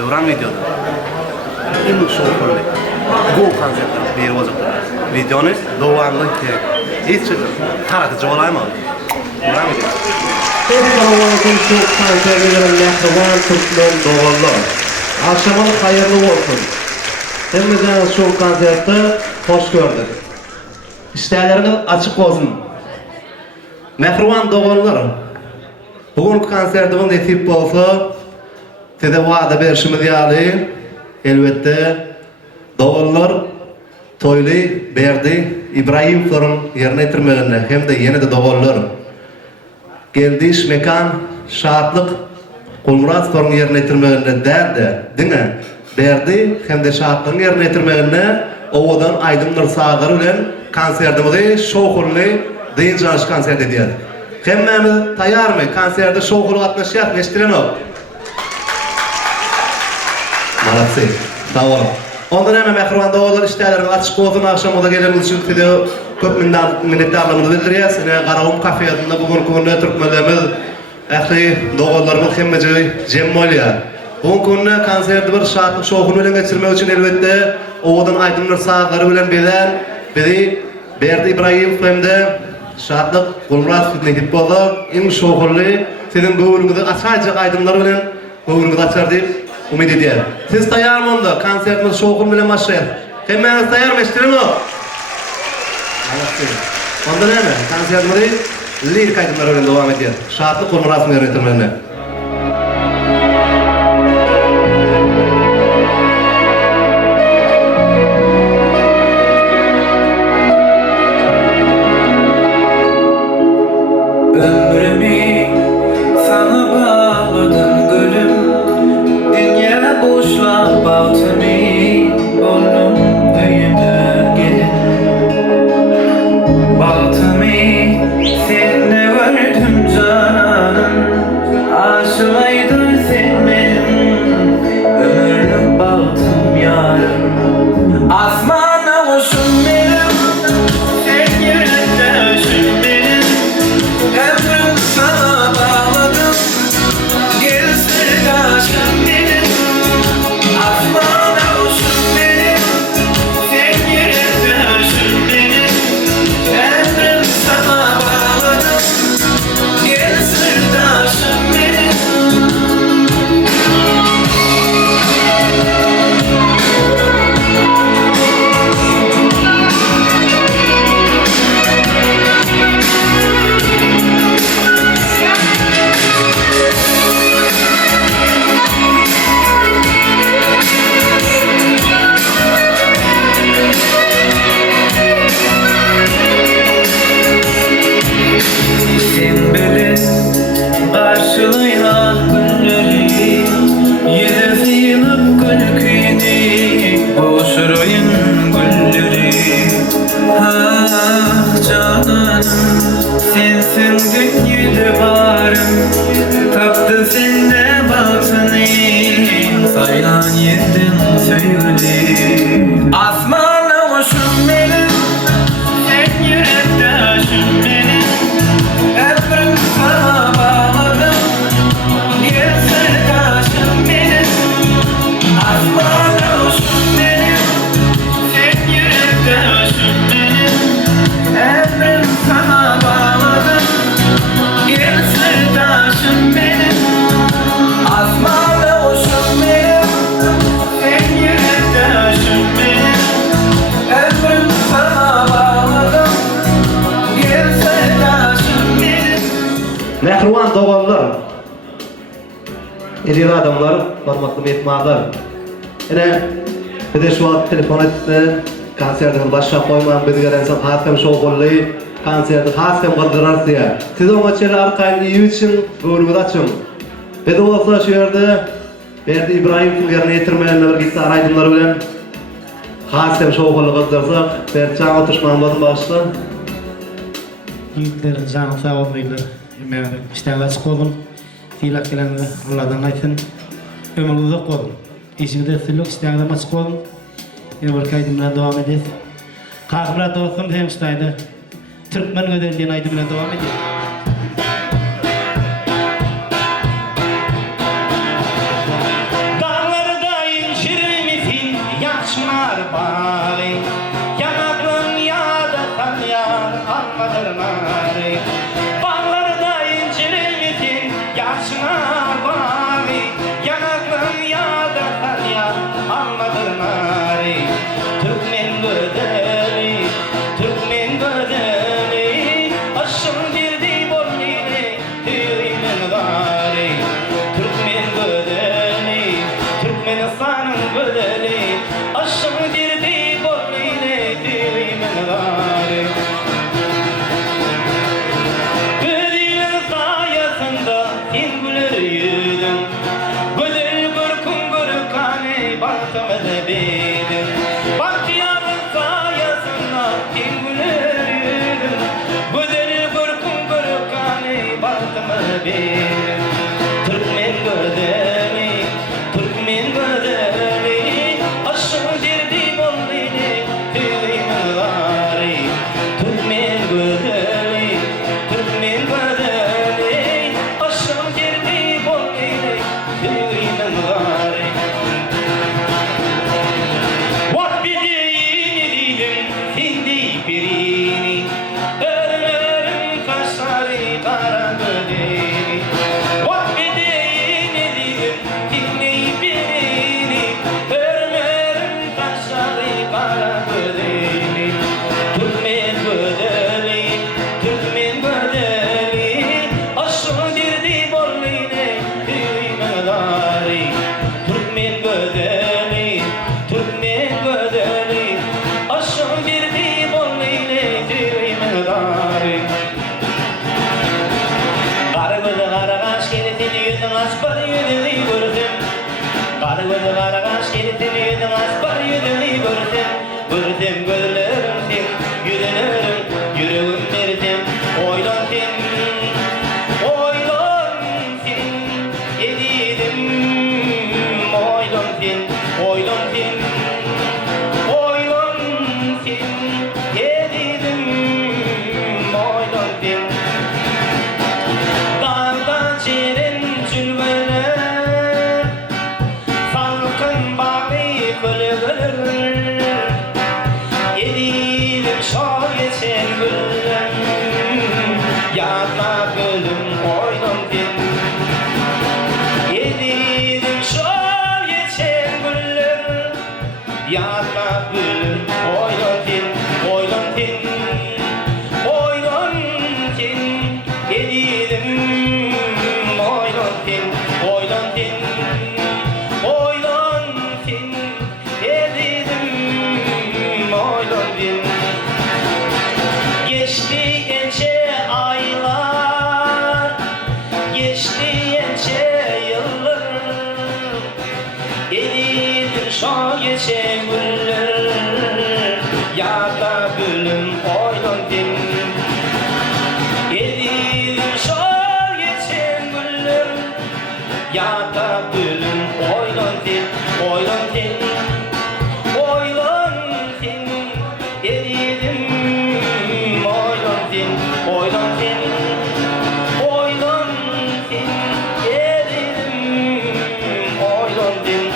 Devran videoda. İlk şokurlu. Go konseptler bir olacak. Videonu doğanlı ki hiç tarakıcı olayım abi. Devran video. Hepsi çok konservelerin Mehrivan Türkmen doğallar. Akşamın hayırlı olsun. Hemizden şu konserte hoş gördük. İşleriniz açık olsun. Mehrivan doğallar. Bugünkü konsertimin nasip olsa size vaada berişimiz ýaly. Elbette doğallar toyly berdi İbrahimowlaryň ýerine ýetirmegine hem de ýene-de doğallar. Geldiş mekan şahatlyk Gulmuratowlaryň ýerine ýetirmegine därdi, diňe berdi hem de şahatlygyň ýerine ýetirmegine owadan Aýdym Nursagary bilen konsertimizi şowhurly diýinjaş konsert edýär. Hemmemiz taýýarmy? Konserde şowhurly gatnaşýar, eşdilenok. Malatsy. Sağ olun. Ondan hemen Mehrivan doğallar işlerinin açık olsun akşamda gelemiz için size köp minnetdarlığımızı bildirýäs. Garawum kafeýasynda bugünkü günde türkmenlerimiz ähli doğallarymyz hemmece jem bolýar. Bugünkü günde konsertde bir şatlyk şowuny bilen geçirmek için elbette owadan Aýdym Nursagary bilen bizi berdi İbrahimow hemde şatlyk Gulmuratow nähip boldy. Iň şowhurly sizin göwrüňizi açajak aýdymlar bilen göwrüňizi açar diýip umid edýär. Siz taýýarmy onda? Konsertimiz şowhur bilen başlaýar. Hemmeniz taýýarmy? Eşdilenmi? Onda näme? Konsertimiz lirik aýdymlar bilen dowam edýär. Şatlyk Gulmuratow ýerine. Mehrivan doğallar, eri adamlar, hormatly mehmanlar. Bize şu an telefon etdi, konsertini başlap koyman, bizi gelensen hasem şowhurly, konserti hasem gyldyrar diye. Siz o çere arkaýynda ýygy için göwrüňizi açyň. Bize bolsa şu ýerde berdi İbrahimow ýerine ýetirmegine bir gitar aýdymlar bilen hasem şowhurly gyldarsak, berçaň otuşman bolsun başla. Yiğitlerin canı sağ olmaylar. İşten açık olun. Filak gelenle Allah'dan aytın. Ömür uzak olun. İşinde sülük işten açık olun. Yine bir kaydımla devam edeceğiz. Kalkıra dostum hem iştaydı. Türkmen göderdiğin aydımla devam edeceğiz. Dağları bakma benim Türkmen gödeli Türkmen gödeli aşın derdi bollini tüymen gari Türkmen gödeli Türkmen gödeli aşın derdi bollini tüymen gari What bir deyini dilim hindi birini Ölüm kaşları kara gödeli What bir deyini dilim hindi birini Ölüm kaşları kara gödeli Türkmen gödeli Türkmen gödeli aşın derdi bollini tüymen gari Türkmen gödeli Türkmen gödeli aşın derdi bollini tüymen gari Kara gözü kara kaş gelitini yüzün aspar yüzünü gördüm Kara gözü kara kaş gelitini yüzün aspar yüzünü gördüm Gördüm gözlerim sen yüzünürüm yüreğim verdim Oylan sen oylan sen edidim Oylan sen oylan sen oylan sen edidim Oylan sen Dağda çirin zülveler Salkın bağı kılıgılır Yedilim şah geçen gülüm Yatma gülüm oynan din Yedilim şah geçen gülüm Yatma gülüm oynan din Oynan din Oynan din Yedilim oynan din Oynan din Oynan din Yedilim oynan din Geçti ence aylar Geçti ence yıllar Elidir şah geçen güller Yada gülüm oynan din Elidir şah geçen güller Yada gülüm oynan din Oynan din Oylan din Edidim oylan din Oylan din Oylan din Edidim oylan din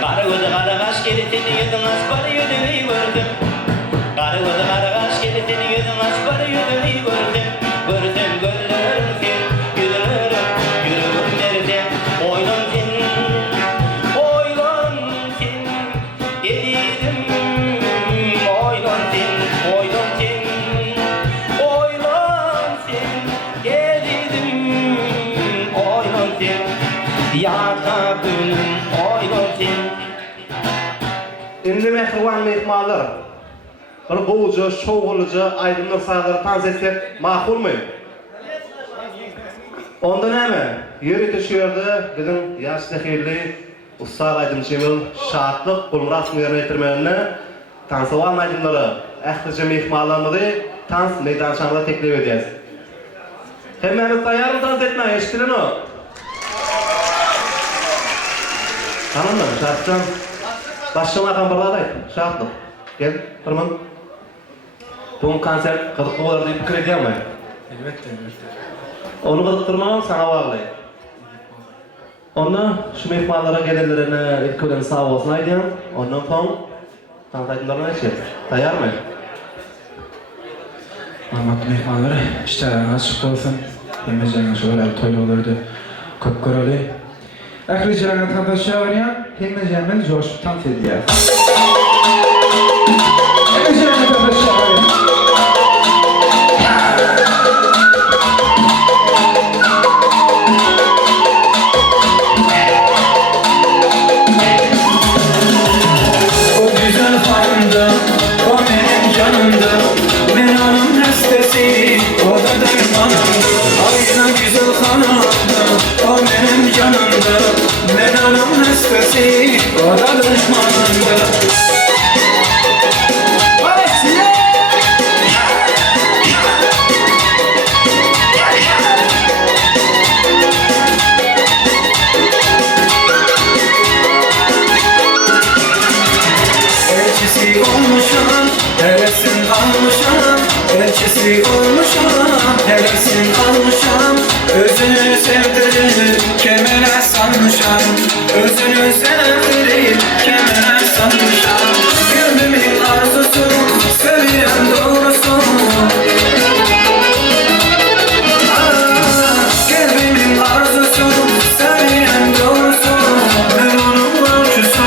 Kara gözü kara kaş gelitini yüzün aspar yüzünü gördüm Kara gözü kara kaş gelitini yüzün aspar yüzünü gördüm Gördüm gözlerim sen yüzünürüm yüreğim verdim Oylan din Oylan din Edidim oylan din Oylan din Oylan din Edidim oylan din Yada gülüm oylan din Indi mehriban mehmanlar. Bir boğucu, şoğulucu, aydınlık sağları tanz etsek makul mu? Onda näme? Ýeri düşýärdi bizim ýaşly hirli Ussal Aydın Cemil şatlyk bu rasmyny ýetirmegine tansawan aydınlary, ählice mehmanlarymyzy tans meydançagyna teklip edýäs. Hemmemiz taýar tans etmäge eşitilen o. Tamam mı? Şatcan. Başlama kambarladay. Şatlyk. Gel, Firman. Bu konsert kızıklı bolar diýip pikir edýärmi? Elbette, elbette. Onu kızıktırmam sana bağlı. Onu şu mehmanlara gelenlerine ilk öden sağ olsun aydın. Ondan sonra tanıtaydılarına ne şey? Tayar mı? Rahmatly mehmanlar, işleriniz açık olsun. Demeyeceğiniz şöyle toylu olurdu. Köp göreli. Ähliçilerine tanışýarýan, demeyeceğimiz coşup tanıt edýär. Ähliçilerine tanışýarýan. Delisi olmuşam, delisin almışam. Özünü sevdirip kemere sanmışam. Özünü sevdirip kemere sanmışam. Gönlümün arzusu, seviyen doğrusu. Kalbimin arzusu, seviyen doğrusu. Ben onun avcısu,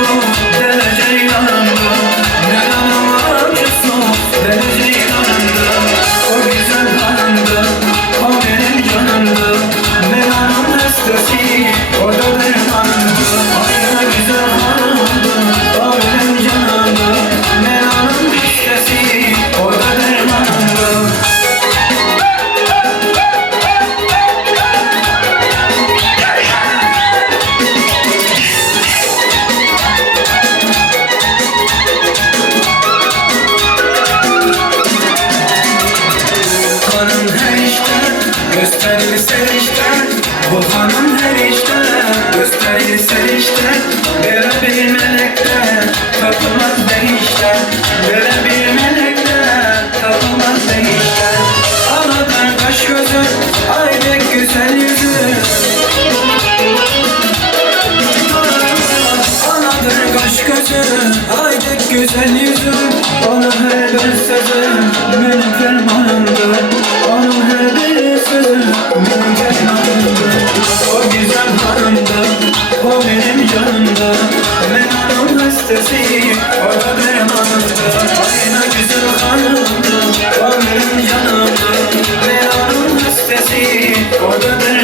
derece yanımda. Ben onun avcısu, derece yanımda. O güzel hanımdı, o benim canımdı. Ben onun hastası, o da benim hanımdı. Aynı güzel hanımdı, o benim canımdı. Ben onun hastası, o da benim hanımdı. Hanım her işte gösterir serişte. Bu hanım her işte gösterir serişte. Böyle bir melekte tapılmaz değişte. Böyle bir melekte tapılmaz değişte. Ağladan kaş gözü, aydek güzel yüzü. Ağladan kaş gözü, aydek güzel yüzü. Onun her bir sözü benim fermanımdı. Onun her bir sözü benim fermanımdı. O güzel hanımdı, o benim canımdı. Ben onun hastası, o da benim hanımdı. Aynı güzel hanımdı, o benim canımdı. Ben onun hastası, o da benim